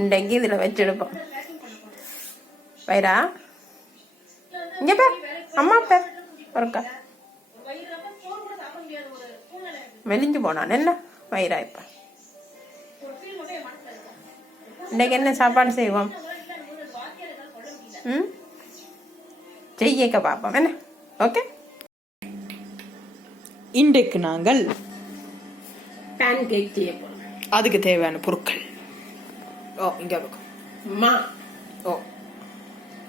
இன்றைக்கு இதில் வச்செடுப்போம். வைரா இங்கே பேர் அம்மா பேர் ஒருக்கா மெலிஞ்சு போனான் என்ன வைரா. இப்போ இன்றைக்கு என்ன சாப்பாடு செய்வோம்? செய்யக்க பார்ப்போம் என்ன. ஓகே, இன்றைக்கு நாங்கள் பேன் கேக் செய்ய போகிறோம். அதுக்கு தேவையான பொருட்கள் இங்கே இருக்கும். மா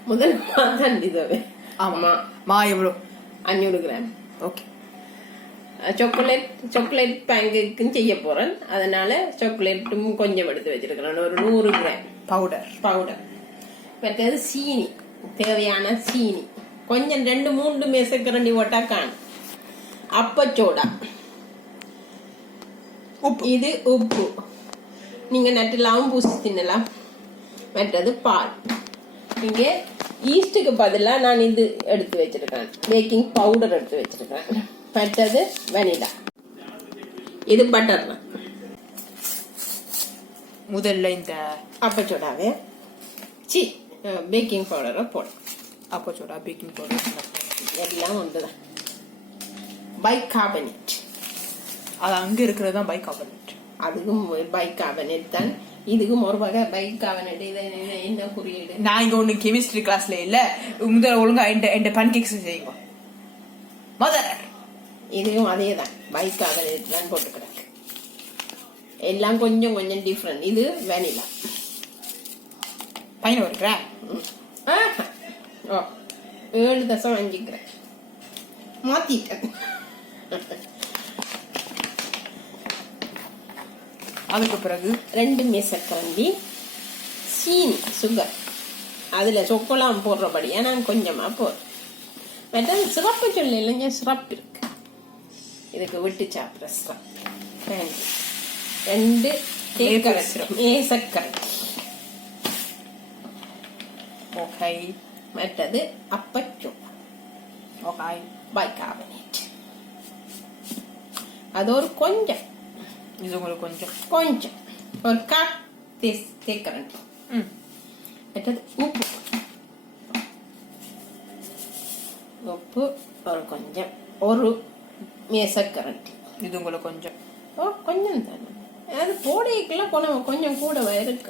முதல் தான் இதுவே. ஆமாம், மா எவ்வளோ? 500 கிராம். ஓகே. சாக்லேட் பேன் கேக்குன்னு செய்ய போகிறேன். அதனால சாக்லேட்டும் கொஞ்சம் எடுத்து வச்சிருக்கிறேன். ஒரு 100 கிராம் பவுடர். மற்றது சீனி, தேவையான சீனி கொஞ்சம் 2-3 மேசக்கரண்டி போட்டா காணும். அப்பச்சோடா, உப்பு. இது உப்பு, நீங்க நட்டுலாம் பூசி தின்னலாம். மற்றது பால். இங்கே ஈஸ்டுக்கு பதிலாக நான் இது எடுத்து வச்சிருக்கேன், பேக்கிங் பவுடர் எடுத்து வச்சிருக்கேன். மற்றது வெனிலா. இது பட்டர் தான். முதல்ல இந்த அப்பச்சோடாவே பேக்கிங் பவுடரை போடும். அப்பச்சோடா, பேக்கிங் பவுடர் எல்லாம் ஒன்றுதான். பைகார்பனேட், அது அங்கே இருக்கிறது தான் பைகார்பனேட். அதுக்கும் பைகார்பனேட் தான். இதுக்கும் ஒரு வகை பைகார்பனேட். இது என்ன குறியீடு? நான் இங்க ஒண்ணு கெமிஸ்ட்ரி கிளாஸ்ல இல்ல, முதல்ல ஒழுங்கா என் பேன்கேக்ஸ் செய்யுங்க முதல்ல. இதுவும் அதே தான், பைகார்பனேட் தான் போட்டுக்கிறாங்க. எல்லாம் கொஞ்சம் கொஞ்சம் டிஃப்ரெண்ட். இது வெனிலா. பையன் வருகிற 7.5 கிராம் மாத்திட்டேன். அதுக்கு பிறகு 2 மேசக்கரண்டி சீனி, சுகர். அதில் சொக்கோலாம் போடுறபடியா நான் கொஞ்சமாக போடுறேன். மற்ற சிறப்பு சொல்ல இல்லைங்க, சிறப்பு இருக்கு. இதுக்கு விட்டு சாப்பிட்ற சிறப்பு. 2 மேசக்கரண்டி. ஓகே. மற்றது அப்பச்சோடா. ஓகே. பைகார்பனேட். அது ஒரு கொஞ்சம், இது உங்களுக்கு கொஞ்சம் ஒரு கப் தேக்கரண்டி. மற்றது உப்பு ஒரு கொஞ்சம், ஒரு மேசக்கரண்டி. இது உங்களுக்கு கொஞ்சம் கொஞ்சம் தானே. அது போடையெல்லாம் கொஞ்சம் கூட இருக்கு.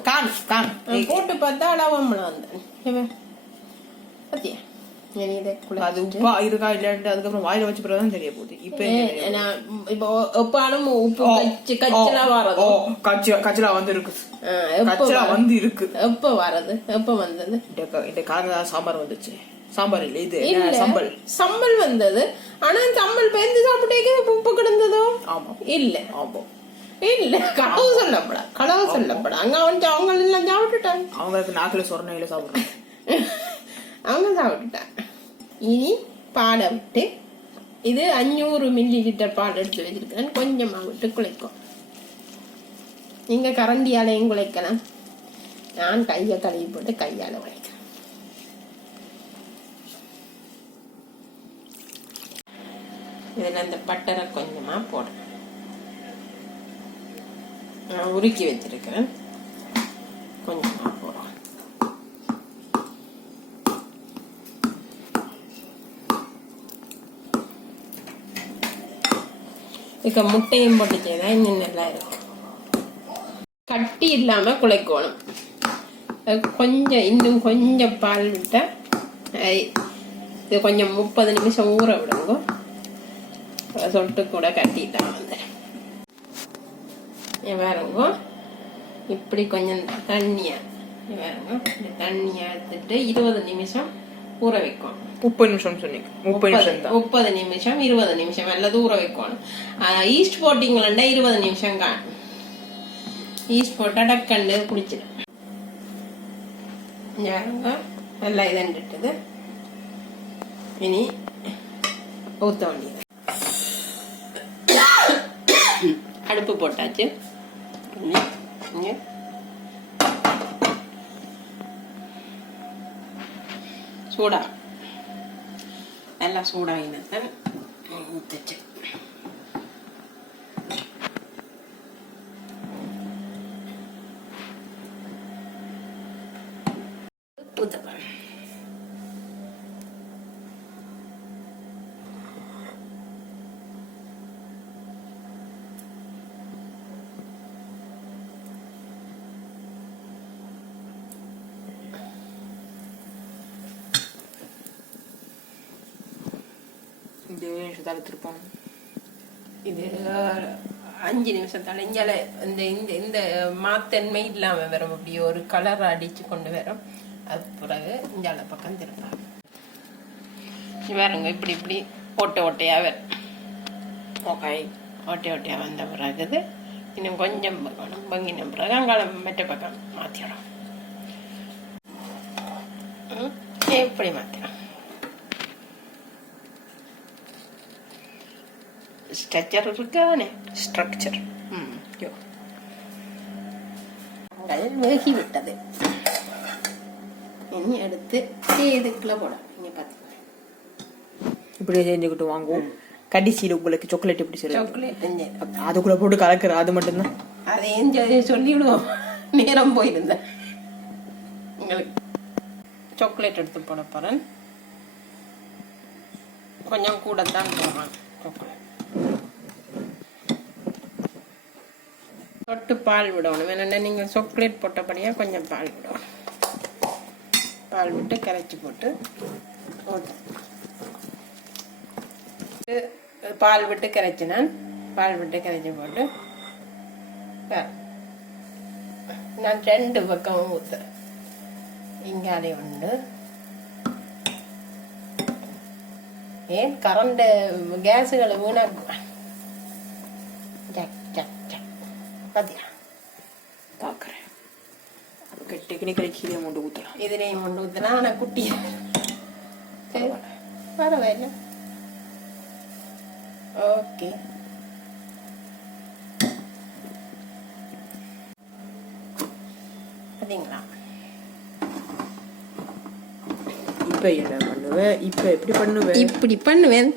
போட்டு பார்த்தா அளவம்பளம் வந்தேன் பத்தியா. அது உப்பா இருக்கா இல்லைன்ட்டு அதுக்கப்புறம் வாயில வச்சு பிறகுதான் தெரிய போகுது. இப்போ எப்பாலும் உப்பு கச்சலா வரது, கச்சலா வந்து இருக்கு, கச்சலா வந்து இருக்கு. எப்ப வரது, எப்ப வந்தது? இந்த காரணம் சாம்பார் வந்துச்சு. சாம்பார் இல்ல, இது சம்பல் வந்தது. ஆனா சம்பல் பேந்து சாப்பிட்டே உப்பு கிடந்ததோ? ஆமா இல்ல, ஆமா இல்ல, களவு சொல்லப்படா. அங்க அவங்க எல்லாம் சாப்பிட்டுட்டாங்க. அவங்களுக்கு நாக்குல சொரணையில சாப்பிடுறாங்க, அவங்க சாப்பிட்டுட்டாங்க. இனி பாலை விட்டு, இது 500 ml பால் எடுத்து வச்சிருக்கேன். கொஞ்சமா விட்டு குழைக்கும். நீங்க கரண்டியாலையும் குழைக்கலாம். நான் கையை கழுவி போட்டு கையால குழைக்கிறேன். இதுல இந்த பட்டரை கொஞ்சமா போடுறேன். நான் உருக்கி வச்சிருக்கிறேன், கொஞ்சமா போடுறேன். இதுக்கு முட்டையும் போட்டு செய்தா இன்னும் நல்லா இருக்கு. கட்டி இல்லாம குழைக்கணும். கொஞ்சம் இன்னும் கொஞ்சம் பால் விட்டா இது கொஞ்சம் 30 நிமிஷம் ஊற விடுங்க. சொட்டு கூட கட்டிட்டா வந்து வேறங்க. இப்படி கொஞ்சம் தண்ணியா வேறங்க, இந்த தண்ணியா எடுத்துட்டு 20 நிமிஷம் ஊற வைக்கணும். 30 நிமிஷம் சொன்னீங்க. 30 நிமிஷம் 20 நிமிஷம் அல்லது ஊற வைக்கணும். ஈஸ்ட் போட்டிங்களா 20 நிமிஷம் காணும். ஈஸ்ட் போட்டா டக்கண்டு குடிச்சிடும். நல்லா இதண்டுட்டது. இனி ஊத்த வேண்டியது. அடுப்பு போட்டாச்சு. சூடா நல்லா சூடாகினதான் ஊத்துச்சு. ஊற்றலாம். இந்த 7 நிமிஷத்தால திருப்போம். இது 5 நிமிஷத்தால இஞ்சால இந்த இந்த இந்த மாத்தன்மை இல்லாம வரும். அப்படி ஒரு கலர் அடிச்சு கொண்டு வரும். அது பிறகு இஞ்சால பக்கம் திருப்பலாம். வேறுங்க இப்படி இப்படி ஓட்டையா வரும். ஓகே, ஓட்டையா வந்த பிறகு இன்னும் கொஞ்சம் பக்கணும். பங்கின பிறகு அங்கால மற்ற பக்கம் மாற்றிடும். எப்படி மாற்றிடும்? ஸ்ட்ரக்சர் இருக்கானே, ஸ்ட்ரக்சர் வேகி விட்டது. இனி எடுத்து இதுக்குள்ள போட. நீங்க பாத்தீங்க இப்படியே செஞ்சுக்கிட்டு வாங்குவோம். கடைசியில் உங்களுக்கு சாக்லேட் எப்படி சொல்லு? சாக்லேட் அதுக்குள்ள போட்டு கலக்குற அது மட்டும்தான். அதையும் சொல்லிவிடுவோம். நேரம் போயிருந்தேன். உங்களுக்கு சாக்லேட் எடுத்து போட போறேன். கொஞ்சம் கூட தான் போடுறேன் சாக்லேட். தொட்டு பால் விடணும். வேணும்னா நீங்கள் சாக்லேட் போட்டபடியா கொஞ்சம் பால் விடணும். பால் விட்டு கரைச்சி போட்டு பால் விட்டு கரைச்சினான். பால் விட்டு கரைச்சி போட்டு நான் 2 பக்கமும் ஊற்றுறேன். இங்காலே உண்டு. ஏன் கரண்ட் கேஸுகளை வீணாக்குவேன். பாத்தியா பார்க்குறேன். டெக்னிக்கலி கீழே கொண்டு ஊற்றலாம். இதுலேயும் கொண்டு ஊற்றினா ஆனால் குட்டி பரவாயில்ல. ஓகே, பார்த்தீங்களா? இப்போ என்ன பண்ணுவேன்? இப்போ எப்படி பண்ணுவேன்? இப்படி பண்ணுவேன்.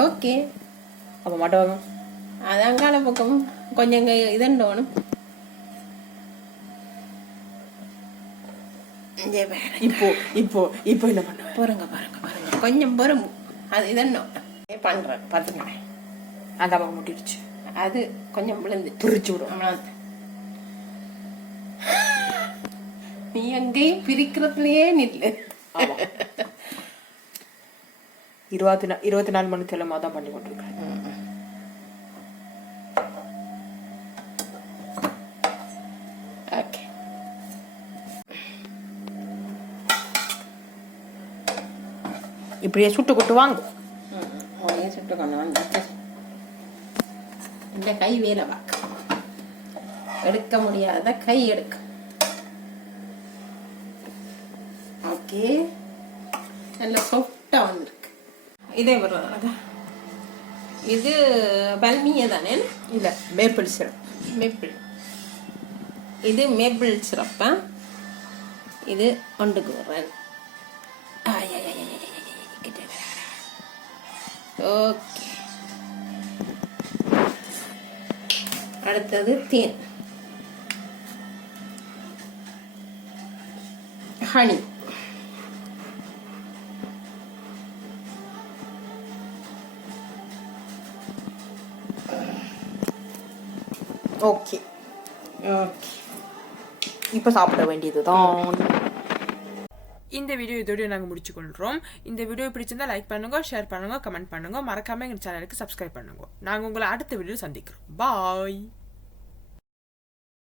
ஓகே, அப்போ மாட்டோம். அதான் கால பக்கம் கொஞ்சம் இதண்டோணும். இப்போ இப்போ இப்போ என்ன பண்ணுவேன்? பாருங்க கொஞ்சம் பொறும். அது இதண்டோம் பண்றேன். பார்த்துக்கேன். அந்த பக்கம் முட்டிடுச்சு. அது கொஞ்சம் விழுந்து பிரிச்சு விடும். நீ எங்கேயும் பிரிக்கிறதுலயே நில்லு. 24 மணி தேலமா தான் பண்ணி கொண்டிருக்கேன். ஓகே, இப்படியே சுட்டு கொட்டு வாங்க. சுட்டு கொண்டு வந்து இந்த கை வேலை பார்க்க எடுக்க முடியாத கை எடுக்க. ஓகே, நல்ல சாஃப்டா வந்திருக்கு. இதே வர்றதா? இது பல்மிய தானே? இல்ல, மேப்பிள் சிரப். மேப்பிள். இது மேப்பிள் சிரப்பா? இது ஒன்றுக்கு வர்றேன். ஓகே, அடுத்தது தேன், ஹனி. ஓகே ஓகே, இப்போ சாப்பிட வேண்டியதுதான். இந்த வீடியோ இதோட நாங்கள் முடிச்சுக்கொள்கிறோம். இந்த வீடியோ பிடிச்சிருந்தா லைக் பண்ணுங்க, ஷேர் பண்ணுங்க, கமெண்ட் பண்ணுங்க. மறக்காம எங்கள் சேனலுக்கு சப்ஸ்கிரைப் பண்ணுங்க. நாங்கள் உங்களை அடுத்த வீடியோ சந்திக்கிறோம். பாய்.